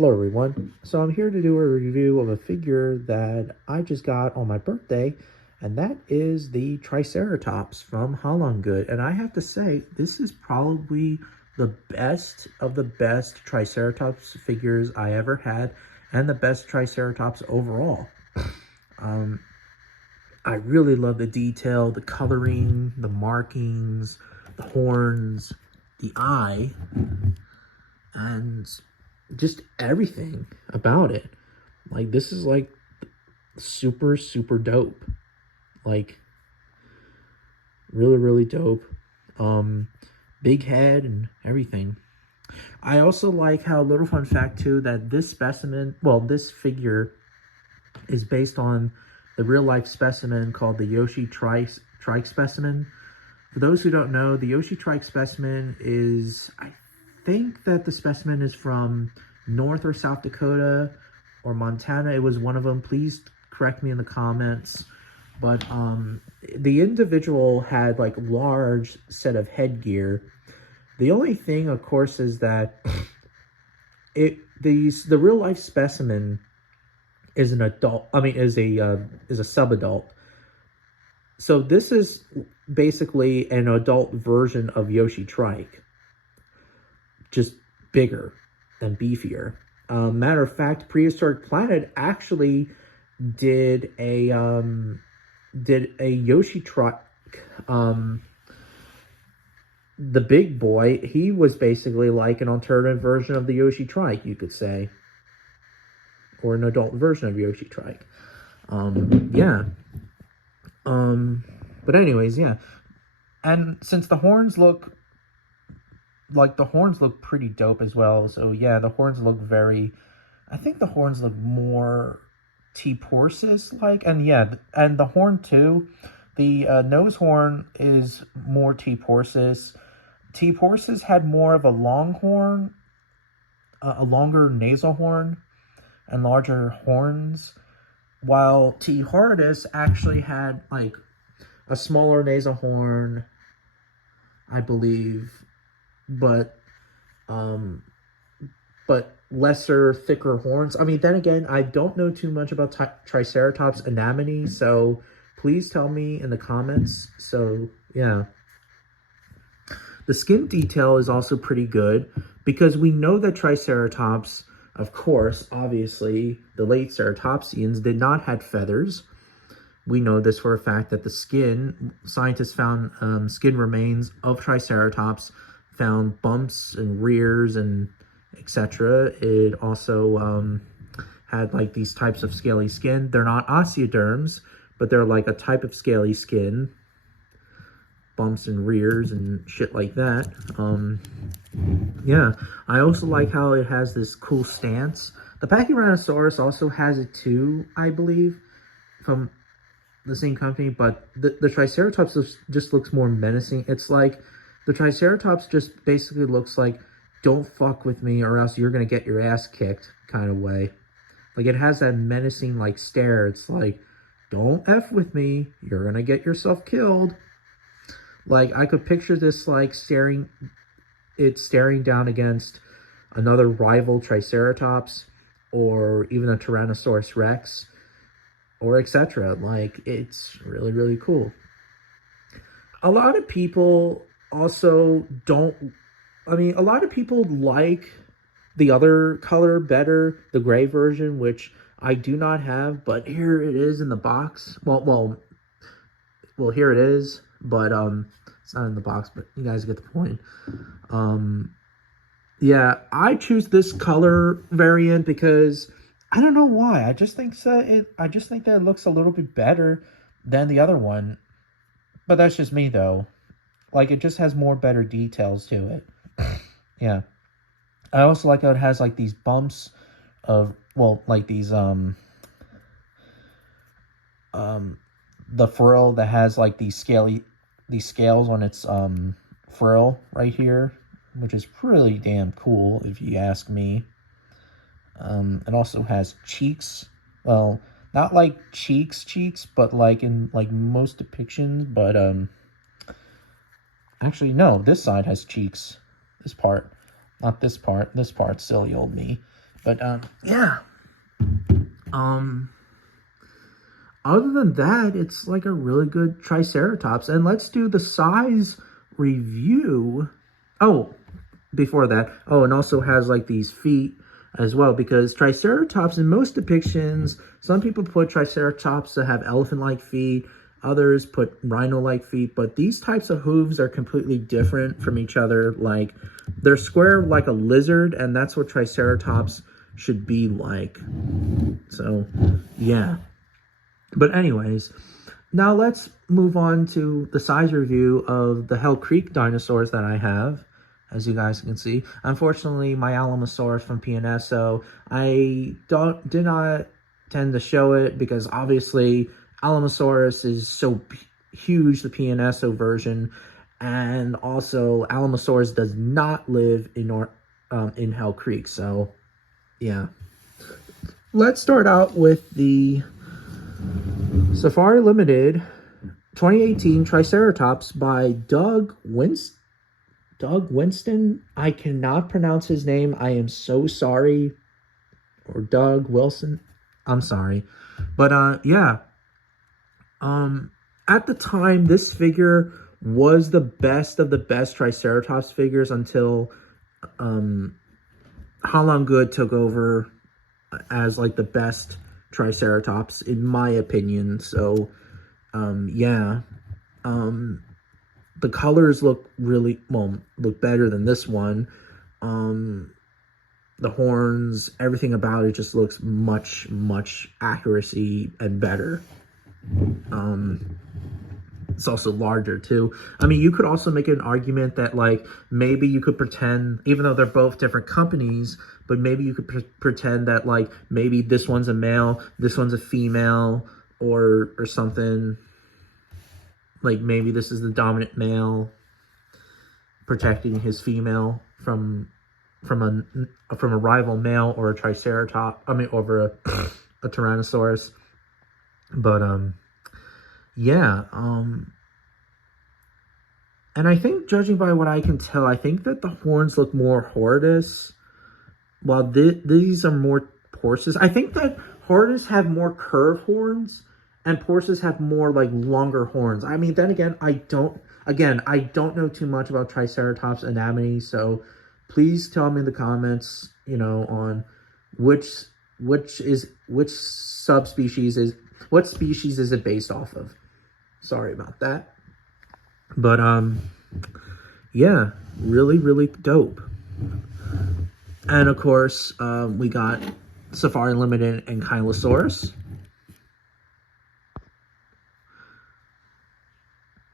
Hello everyone. So I'm here to do a review of a figure that I just got on my birthday, and that is the Triceratops from haolonggood. And I have to say, this is probably the best of the best Triceratops figures I ever had, and the best Triceratops overall. I really love the detail, the coloring, the markings, the horns, the eye, and just everything about it. Like, this is like super dope. Like, really dope. Big head and everything. I also like how, little fun fact too, that this specimen, well, this figure is based on the real life specimen called the Yoshi Trike specimen. For those who don't know, the Yoshi Trike specimen is, I think that the specimen is from North or South Dakota or Montana. It was one of them. Please correct me in the comments. But the individual had like large set of headgear. The only thing, of course, is that the real life specimen is an adult. I mean, is a sub-adult. So this is basically an adult version of Yoshi Trike, just bigger and beefier. Matter of fact, Prehistoric Planet actually did a Yoshi Trike. The big boy, he was basically like an alternative version of the Yoshi Trike, you could say, or an adult version of Yoshi Trike. Yeah. But anyways, yeah. And since the horns look pretty dope as well. So yeah, the horns look I think the horns look more T-Porsis-like. And yeah, and the horn too. The nose horn is more T-Porsis. T-Porsis had more of a long horn, a longer nasal horn, and larger horns, while T. Horridus actually had like a smaller nasal horn, I believe, but lesser, thicker horns. I mean, then again, I don't know too much about Triceratops anatomy, so please tell me in the comments. So yeah. The skin detail is also pretty good, because we know that Triceratops, of course, obviously, the late Ceratopsians did not have feathers. We know this for a fact, that the skin, scientists found skin remains of Triceratops, found bumps and rears and etc. It also had like these types of scaly skin. They're not osteoderms, but they're like a type of scaly skin. Bumps and rears and shit like that. Yeah, I also like how it has this cool stance. The Pachyrhinosaurus also has it too, I believe, from the same company, but the Triceratops just looks more menacing. It's like the Triceratops just basically looks like, don't fuck with me or else you're gonna get your ass kicked kind of way. Like, it has that menacing like stare. It's like, don't F with me, you're gonna get yourself killed. Like, I could picture this like staring down against another rival Triceratops, or even a Tyrannosaurus Rex, or etc. Like, it's really cool. A lot of people also don't, I mean, a lot of people like the other color better, the gray version, which I do not have, but here it is in the box. Well, here it is, but it's not in the box, but you guys get the point. Yeah, I choose this color variant because I don't know why. I just think that it looks a little bit better than the other one. But that's just me though. Like, it just has more better details to it. Yeah. I also like how it has like these bumps of, well, like these the frill that has like these scales on its frill right here, which is really damn cool if you ask me. It also has cheeks. Well, not like cheeks, but like in like most depictions, but actually no, this side has cheeks. This part, not this part. This part's silly old me. But yeah. Other than that, it's like a really good Triceratops. And let's do the size review. Oh, before that. Oh, and also has like these feet as well, because Triceratops in most depictions, some people put Triceratops to have elephant-like feet, others put rhino-like feet, but these types of hooves are completely different from each other. Like, they're square like a lizard, and that's what Triceratops should be like. So, yeah. But anyways, now let's move on to the size review of the Hell Creek dinosaurs that I have. As you guys can see, unfortunately, my Alamosaurus from PNS, so I did not tend to show it because obviously Alamosaurus is so huge, the PNSO version, and also Alamosaurus does not live in Hell Creek. So yeah, let's start out with the Safari Limited 2018 Triceratops by Doug Winston. I cannot pronounce his name. I am so sorry. Or Doug Wilson. I'm sorry. But yeah. At the time, this figure was the best of the best Triceratops figures until haolonggood took over as like the best Triceratops in my opinion. So yeah. The colors look look better than this one. The horns, everything about it just looks much accuracy and better. It's also larger too. I mean, you could also make an argument that like maybe you could pretend, even though they're both different companies, but maybe you could pretend that like maybe this one's a male, this one's a female, or something. Like maybe this is the dominant male protecting his female from a rival male or a Triceratops. I mean, over a Tyrannosaurus. But yeah. And I think, judging by what I can tell, I think that the horns look more Horridus, while these are more Porsus. I think that Horridus have more curved horns, and Porsus have more like longer horns. I mean, then again, I don't know too much about Triceratops anatomy, so please tell me in the comments, you know, on what species is it based off of. Sorry about that. But yeah, really dope. And of course, we got Safari Limited and Ankylosaurus.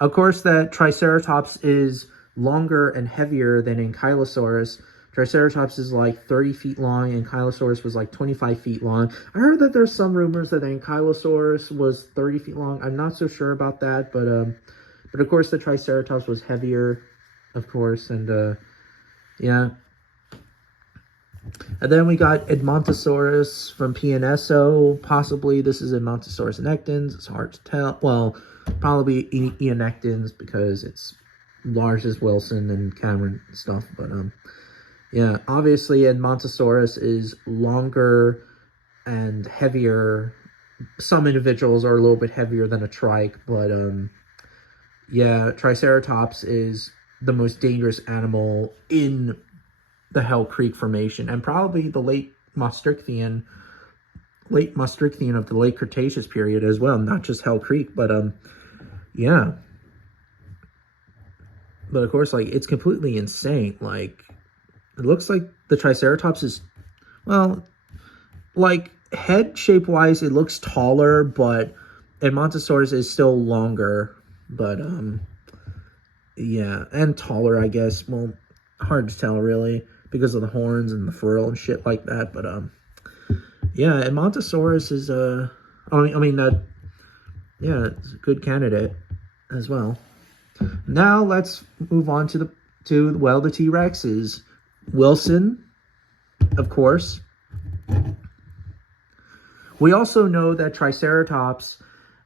Of course, that Triceratops is longer and heavier than Ankylosaurus. Triceratops is like 30 feet long, and Ankylosaurus was like 25 feet long. I heard that there's some rumors that Ankylosaurus was 30 feet long. I'm not so sure about that, but of course the Triceratops was heavier, of course, and yeah. And then we got Edmontosaurus from PNSO. Possibly this is Edmontosaurus inectans. It's hard to tell. Well, probably Eonectans because it's large as Wilson and Cameron and stuff. But yeah, obviously Edmontosaurus is longer and heavier. Some individuals are a little bit heavier than a trike, but yeah, Triceratops is the most dangerous animal in the Hell Creek Formation, and probably the late Maastrichtian of the late Cretaceous period as well, not just Hell Creek, but yeah. But of course, like, it's completely insane. Like, it looks like the Triceratops is, well, like, head shape wise it looks taller, but Edmontosaurus is still longer, but yeah, and taller, I guess. Well, hard to tell really because of the horns and the frill and shit like that, but yeah, Edmontosaurus is yeah, it's a good candidate as well. Now let's move on to the T-Rexes. Wilson, of course. We also know that Triceratops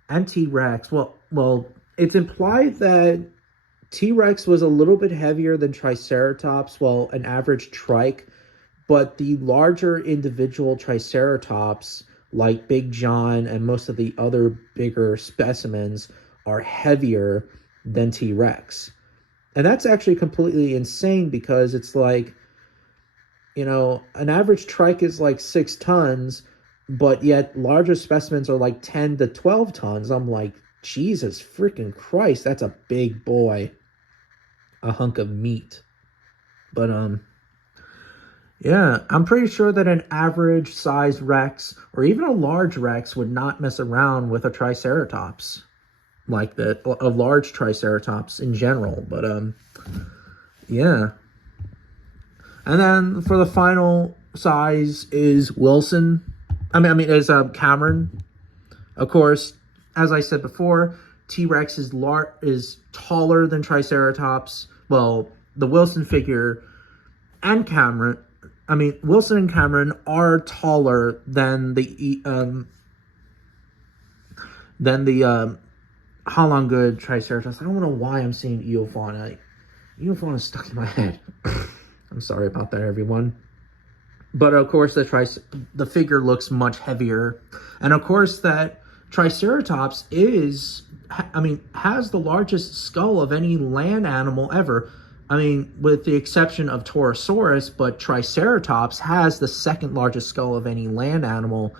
and T-Rex, well, it's implied that T-Rex was a little bit heavier than Triceratops, well, an average trike, but the larger individual Triceratops, like Big John and most of the other bigger specimens, are heavier than T-Rex. And that's actually completely insane, because it's like, you know, an average trike is like 6 tons, but yet larger specimens are like 10 to 12 tons. I'm like, Jesus freaking Christ, that's a big boy. A hunk of meat. But, yeah, I'm pretty sure that an average size Rex, or even a large Rex, would not mess around with a Triceratops. Like a large Triceratops in general. But, yeah. And then for the final size is Wilson. Is Cameron. Of course, as I said before, T-Rex is taller than Triceratops. Well, the Wilson figure and Cameron, Wilson and Cameron are taller than the haolonggood Triceratops. I don't know why I'm saying eofana. Eofana is stuck in my head. I'm sorry about that, everyone. But of course, the figure looks much heavier, and of course that Triceratops has the largest skull of any land animal ever. With the exception of Torosaurus, but Triceratops has the second largest skull of any land animal,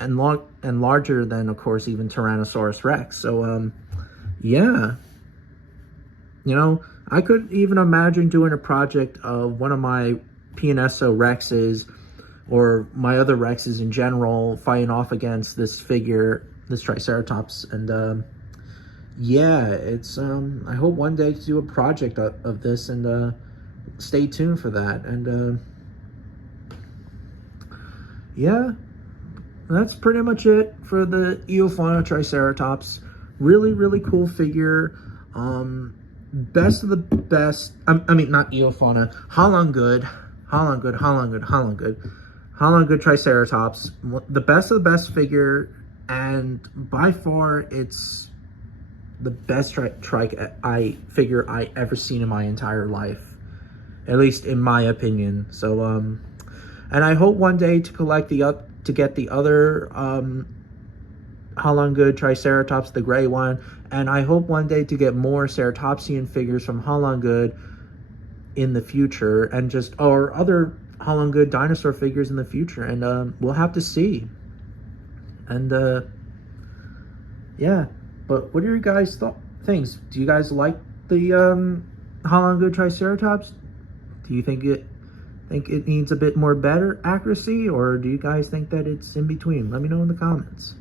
and larger than, of course, even Tyrannosaurus Rex. So, yeah. You know, I could even imagine doing a project of one of my PNSO Rexes, or my other Rexes in general, fighting off against this figure, this Triceratops. And yeah, it's I hope one day to do a project of this, and stay tuned for that. And yeah, that's pretty much it for the eofana Triceratops. Really, really cool figure. Best of the best. Not eofana, haolonggood Triceratops. The best of the best figure, and by far it's the best figure I ever seen in my entire life, at least in my opinion. So and I hope one day to get the other haolonggood Triceratops, the gray one, and I hope one day to get more ceratopsian figures from haolonggood in the future, and or other haolonggood dinosaur figures in the future, and we'll have to see. And yeah, but what are your guys' things? Do you guys like the haolonggood Triceratops? Do you think it needs a bit more better accuracy, or do you guys think that it's in between? Let me know in the comments.